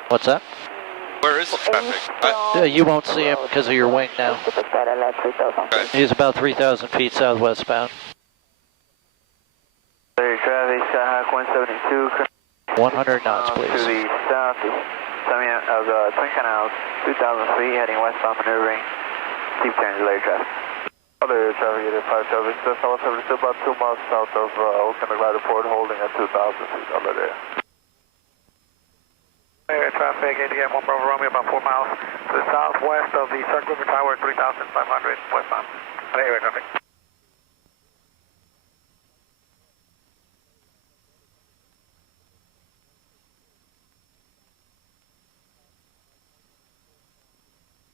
What's that? Where is the traffic? You won't see him because of your wing now. Okay. He's about 3,000 feet southwestbound. Traffic, Skyhawk 172. 100 knots, To please. the south of the Twin Canals, 2,000 feet, heading westbound, maneuvering. Steep turns, later traffic. Other traffic, 85 traffic, Cessna 172, about 2 miles south of Oakland Glider Port, holding at 2,000 feet under there. Traffic, ADM 1 Bravo Romeo, about 4 miles to the southwest of the Stark River Tower, 3,500 westbound. Anyway, traffic.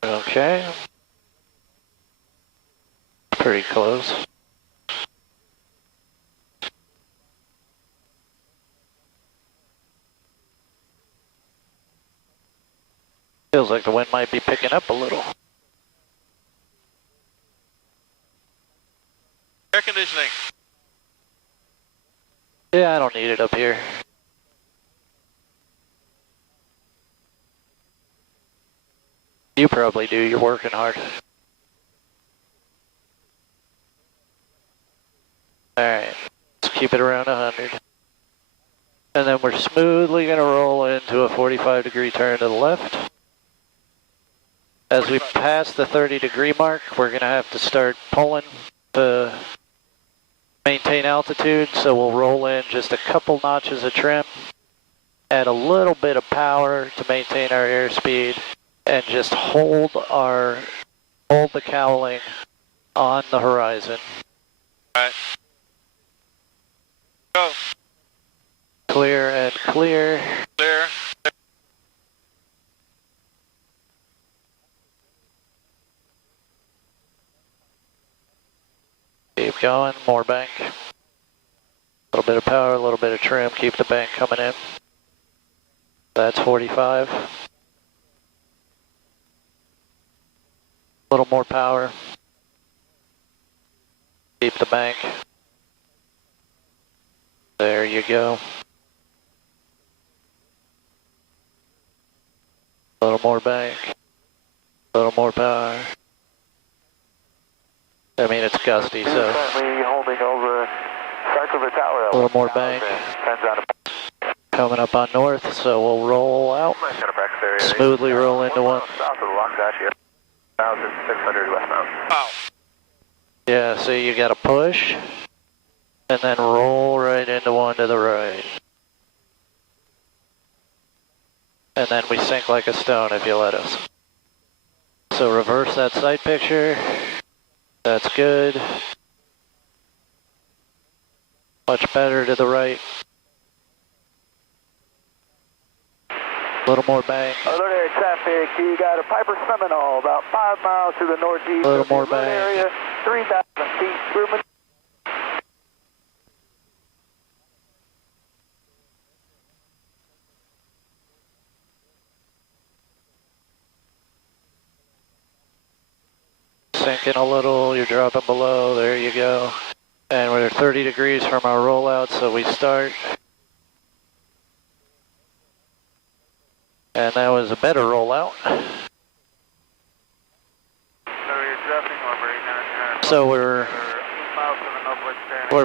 Okay. Pretty close. Feels like the wind might be picking up a little. Air conditioning. Yeah, I don't need it up here. You probably do, you're working hard. Alright, let's keep it around 100. And then we're smoothly going to roll into a 45-degree turn to the left. As we pass the 30-degree mark, we're going to have to start pulling to maintain altitude, so we'll roll in just a couple notches of trim, add a little bit of power to maintain our airspeed, and just hold the cowling on the horizon. Alright. Go. Clear and clear. Clear. Keep going, more bank. A little bit of power, a little bit of trim, keep the bank coming in. That's 45. A little more power. Keep the bank. There you go. A little more bank. A little more power. I mean, it's gusty, so. Currently holding over Stark River Tower. A little more bank. Coming up on north, so we'll roll out. Smoothly roll into one. South of the Lockdown, 1,600 westbound. Wow. Yeah, so you gotta push, and then roll right into one to the right. And then we sink like a stone if you let us. So reverse that sight picture. That's good. Much better to the right. A little more bank. Alert area traffic, you got a Piper Seminole about 5 miles to the northeast. A little more of the alert bank. area, 3,000 feet. Improvement. Sinking a little, you're dropping below, there you go. And we're 30 degrees from our rollout, so we start. And that was a better rollout. So we're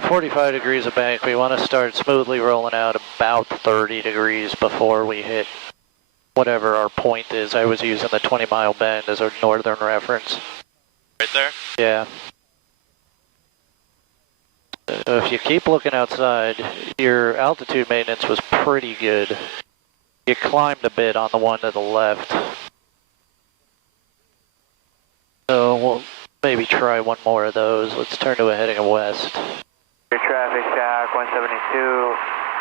45 degrees of bank. We want to start smoothly rolling out about 30 degrees before we hit whatever our point is. I was using the 20-mile bend as a northern reference. Right there? Yeah. So if you keep looking outside, your altitude maintenance was pretty good. You climbed a bit on the one to the left. So we'll maybe try one more of those. Let's turn to a heading west. Your traffic, Skyhawk 172.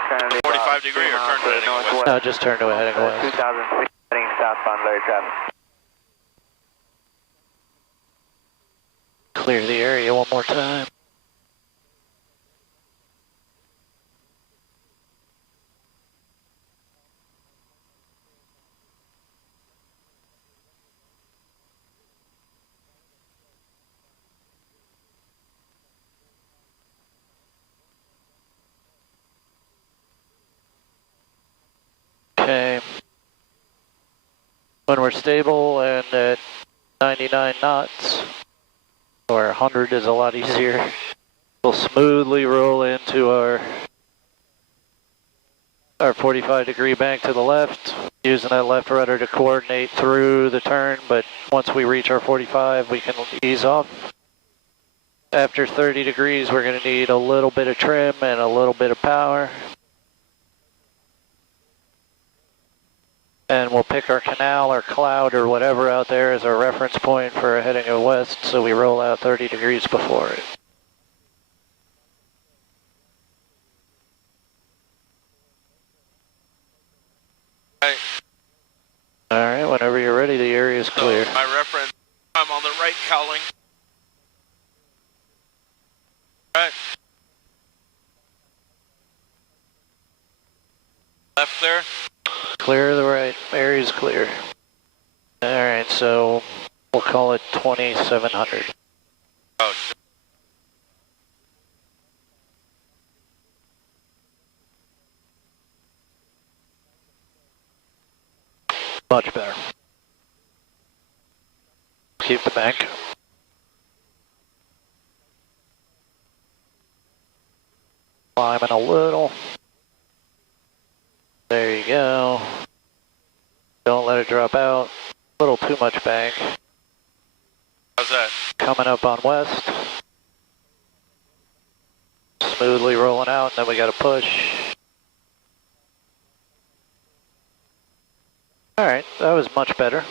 Currently 45 degree or turn to heading west? No, just turn to a heading west. 2006 heading southbound, Larry traffic. Clear the area one more time. Okay. When we're stable and at 99 knots, or 100 is a lot easier, we'll smoothly roll into our 45 degree bank to the left, using that left rudder to coordinate through the turn, but once we reach our 45, we can ease off. After 30 degrees, we're going to need a little bit of trim and a little bit of power. And we'll pick our canal or cloud or whatever out there as our reference point for heading west, so we roll out 30 degrees before it. Right. All right, whenever you're ready, the area is clear. So my reference, I'm on the right cowling. Right. Left there. Clear to the right, area's clear. All right, so we'll call it 2700. Oh, shit. Much better. Keep the bank. Climbing a little. There you go. Don't let it drop out. A little too much bank. How's that? Coming up on west. Smoothly rolling out, and then we got to push. All right, that was much better.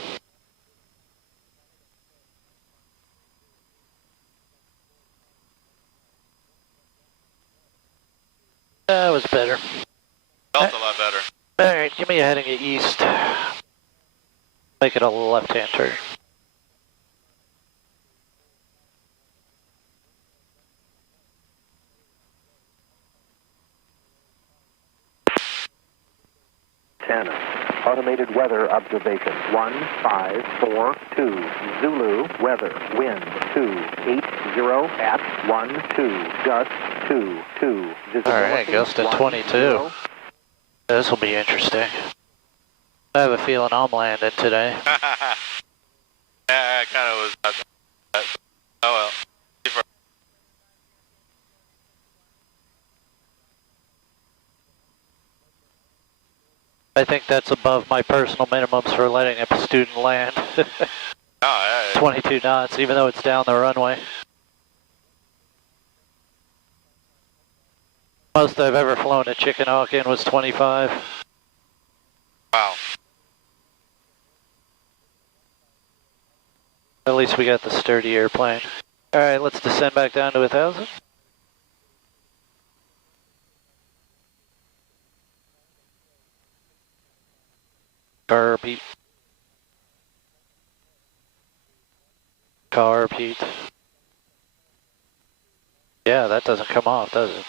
That was better. Felt a lot better. All right, give me a heading east. Make it a left-hand turn. Lantana. Automated weather observation 1542. Zulu weather wind 280 at 12 gust 22. All right, gust at 22. This will be interesting. I have a feeling I'm landing today. Yeah, I kind of was. Oh well. I think that's above my personal minimums for letting a student land. Oh, yeah. 22 knots, even though it's down the runway. Most I've ever flown at Chicken Hawk in was 25. Wow. At least we got the sturdy airplane. All right, let's descend back down to 1,000. Car repeat. Car repeat. Yeah, that doesn't come off, does it?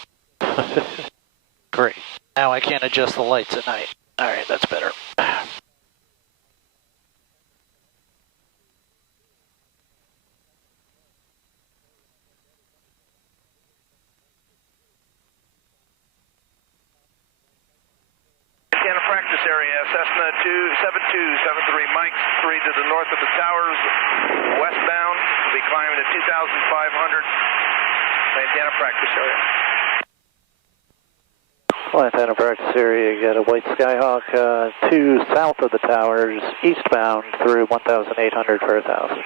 Great. Now I can't adjust the lights at night. All right, that's better. Lantana practice area, Cessna 27273, Mike 3 to the north of the towers, westbound. We'll be climbing to 2,500. Lantana practice area. Lantana practice area, you got a white Skyhawk 2 south of the towers, eastbound through 1,800 for 1,000.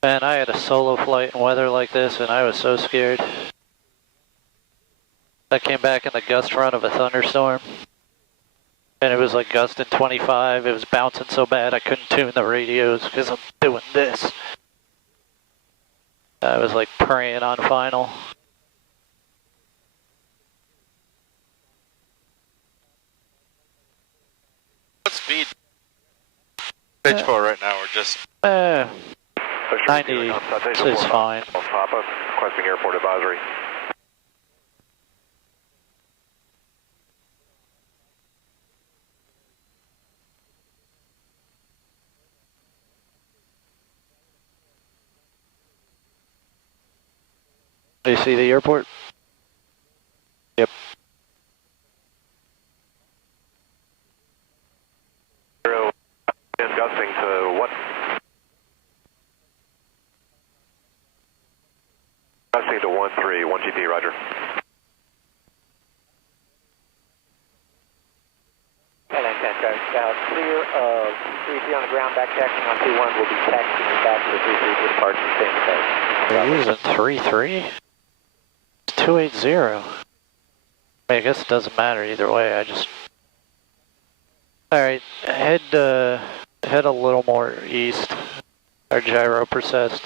Man, I had a solo flight in weather like this and I was so scared. I came back in the gust front of a thunderstorm. And it was like gusting 25. It was bouncing so bad I couldn't tune the radios because I'm doing this. I was like praying on final. What speed? Pitch for right now, or just 90 is fine. Papa, requesting airport advisory. Do you see the airport? Yep. Zero, gusting to what? Gusting to 13, 1 GP, roger. Lantana, Scout, clear of 33 on the ground, back taxiing on 21, we'll be taxiing back to the 33 to depart from San Jose. They're using 33? 280. I guess it doesn't matter either way. I just. Alright, head a little more east. Our gyro processed.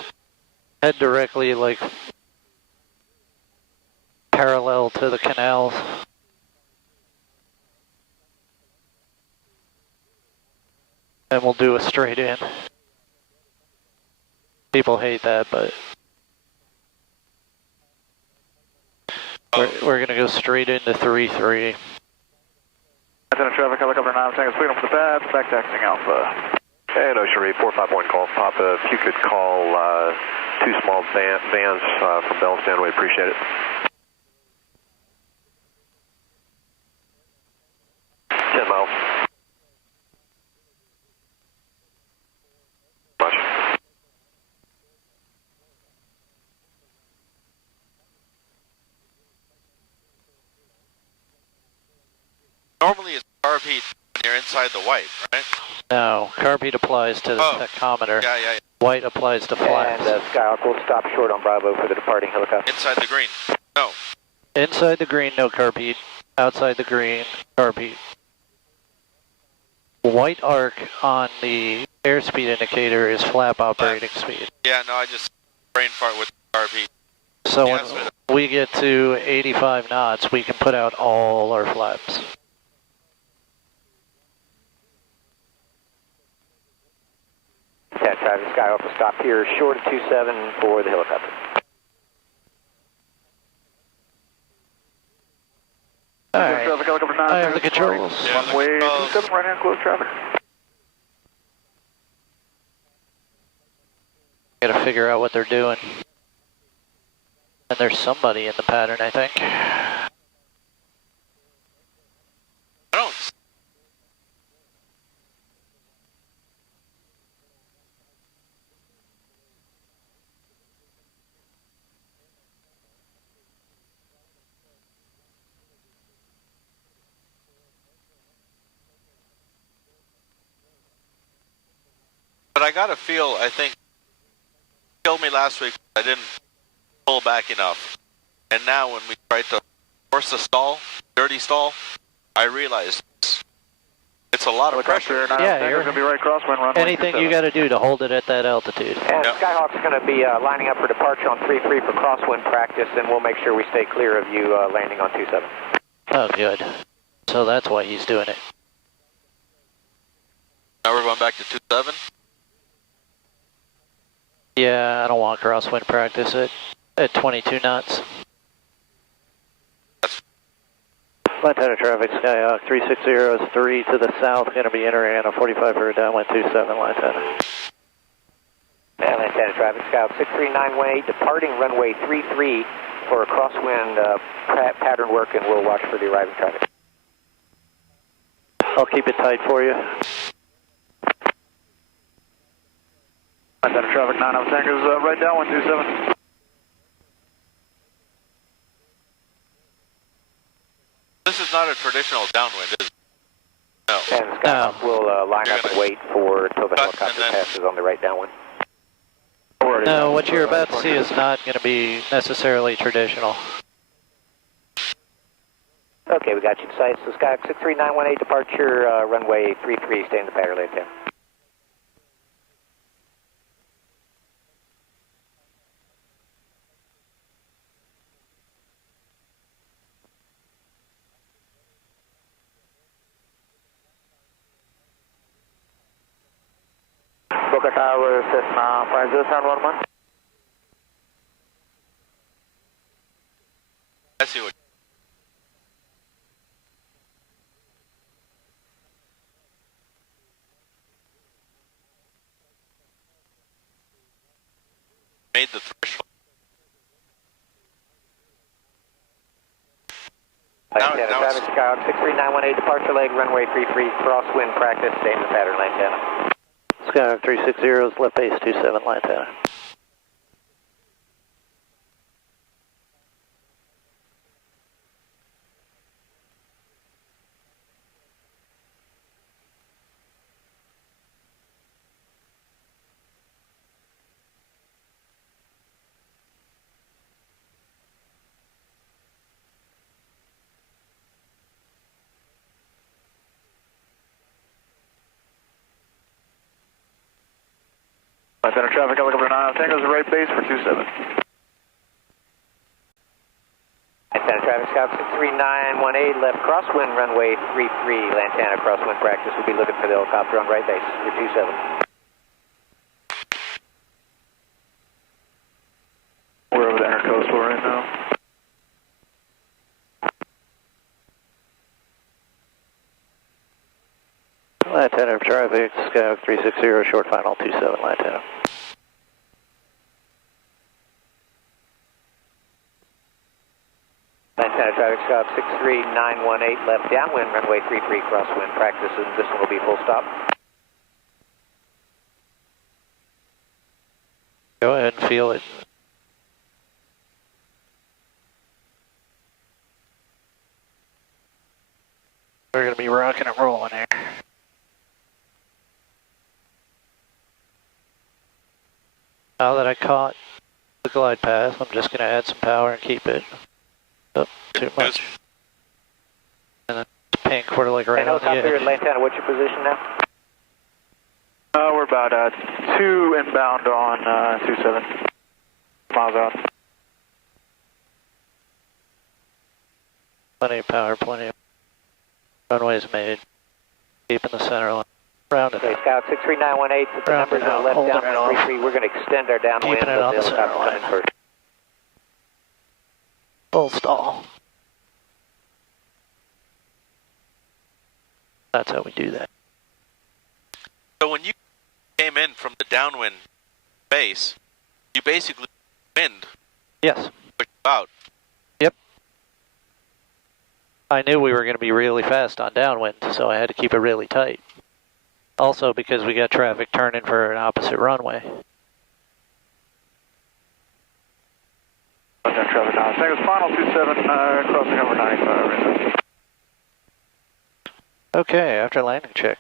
Head directly, like, parallel to the canals. And we'll do a straight in. People hate that, but. We're going to go straight into 3-3. Lantana traffic, helicopter 9 seconds, freedom for the pad, back taxiing Alpha. And Ocean Reef, 451 call. Papa, if you could call 2 small vans from Bellstown, we'd appreciate it. 10 miles. Much. normally it's carb heat when you're inside the white, right? No, carb heat applies to the tachometer. Yeah. White applies to flaps. And Skyhawk will stop short on Bravo for the departing helicopter. Inside the green. No. Inside the green, no carb heat. Outside the green, carb heat. White arc on the airspeed indicator is flap operating speed. Yeah, no, I just brain fart with carb heat. So when we get to 85 knots, we can put out all our flaps. That traffic Skyhawk will stop here short of 27 for the helicopter. Alright, I have the controls. One way 27, right hand close traffic. Gotta figure out what they're doing. And there's somebody in the pattern, I think. I don't. But I gotta feel, I think, killed me last week. I didn't pull back enough. And now when we tried to force a stall, dirty stall, I realized it's a lot of pressure. Yeah, you're going to be right crosswind runway. Anything you got to do to hold it at that altitude. And Skyhawk's going to be lining up for departure on 3-3 for crosswind practice, and we'll make sure we stay clear of you landing on 27. Oh, good. So that's why he's doing it. Now we're going back to 27? Yeah, I don't want crosswind practice at 22 knots. Lantana traffic, Skyhawk 360 is 3 to the south, going to be entering on a 45 for a downwind 27, Lantana. Lantana traffic, Skyhawk 63918, departing runway 33 for a crosswind pattern work, and we'll watch for the arriving traffic. I'll keep it tight for you. Lantana traffic 9 Tango's right down 127. This is not a traditional downwind, is it? No. And Skyhawk will line up and wait until the helicopter passes on the right downwind. No, what you're about to see is not going to be necessarily traditional. Okay, we got you to sight. So Skyhawk 63918, departure runway 33, stay in the pattern lane 10. Boca Tower, Cessna 5011. I see what. Made the threshold. Lantana traffic, Skyhawk 63918, departure leg, runway 33, crosswind practice, stay in the pattern, Lantana. Skyhawk 360 is left base 27, Lantana. Lantana traffic, helicopter 9 Tango's right base for 27. Lantana traffic, Scout 63918, left crosswind runway 33, Lantana crosswind practice. We'll be looking for the helicopter on right base for 27. We're over the intercoastal right now. Lantana traffic, Skyhawk 360, short final 27, Lantana. Lantana traffic, Scout 63918, left downwind runway 33, crosswind practice, and this one will be full stop. Go ahead and feel it. We're going to be rocking and rolling here. Now that I caught the glide path, I'm just going to add some power and keep it up too much. And then pink, we're like right on the helicopter edge. in Lantana, what's your position now? We're about 2 inbound on 27 miles out. Plenty of power, plenty of runways made. Keep in the center line. Round it Okay, up. Scout 63918, put the numbers on the left downwind 33. We're going to extend our downwind Keeping it on the center helicopter line. coming first. Full stall. That's how we do that. So when you came in from the downwind base, you basically wind Yes. pushed you out. Yep. I knew we were going to be really fast on downwind, so I had to keep it really tight. Also because we got traffic turning for an opposite runway. Lantana traffic 9 Tango's final 27, crossing over 95 right now. Okay, after landing check.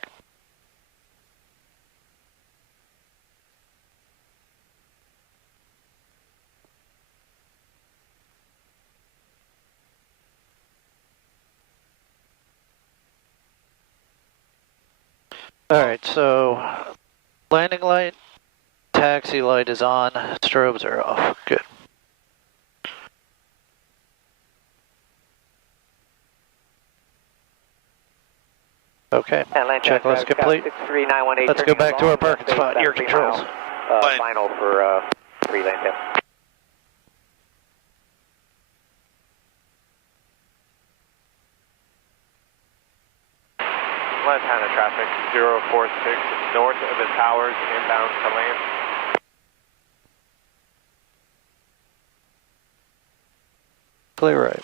Alright, so landing light, taxi light is on, strobes are off. Good. Okay, And Lantana checklist traffic, complete. 63918. Let's go back to our parking spot, your controls. final for 3 Lantana. Lantana traffic 046 north of the towers, inbound to land. Clear right.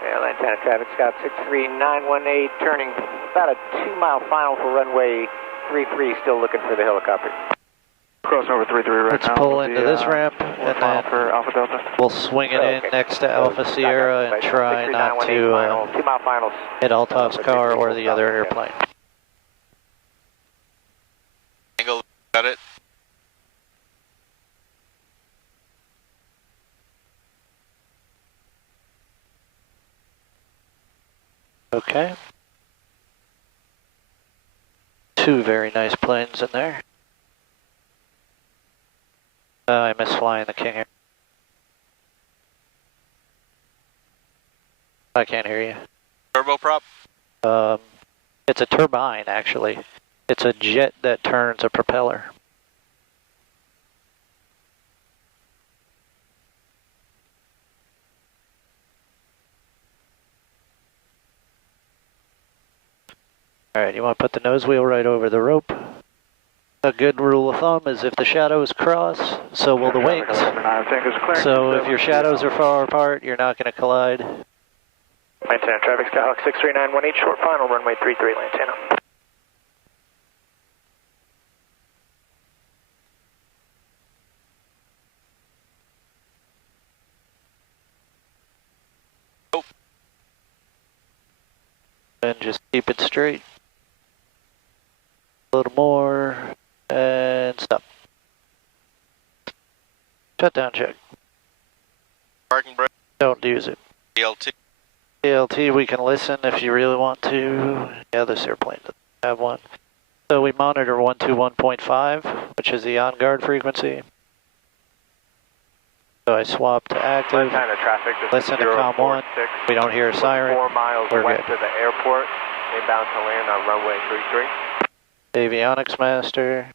Yeah, Lantana traffic, Scout 63918, turning about a 2-mile final for runway 33, still looking for the helicopter. Crossing over 33 right Let's now. pull into this ramp, and then for Alpha Delta. we'll swing it in next to Alpha Sierra and try not to 2-mile finals. hit Altof's car or the other airplane. Angle, got it. Okay. 2 very nice planes in there. I miss flying the King Air. I can't hear you. Turboprop? It's a turbine, actually. It's a jet that turns a propeller. Alright, you want to put the nose wheel right over the rope. A good rule of thumb is if the shadows cross, so will the wings. So if your shadows are far apart, you're not going to collide. Lantana traffic, Skyhawk 63918, short final, runway 33, Lantana. And just keep it straight. A little more, and stop. Shutdown check. Parking brake? Don't use it. ELT? ELT, we can listen if you really want to. Yeah, this airplane doesn't have one. So we monitor 121.5, which is the on-guard frequency. So I swap to active. Traffic, Listen to COM 1. We don't hear a siren. 4 miles We're west good. of the airport, inbound to land on runway 33. Avionics master.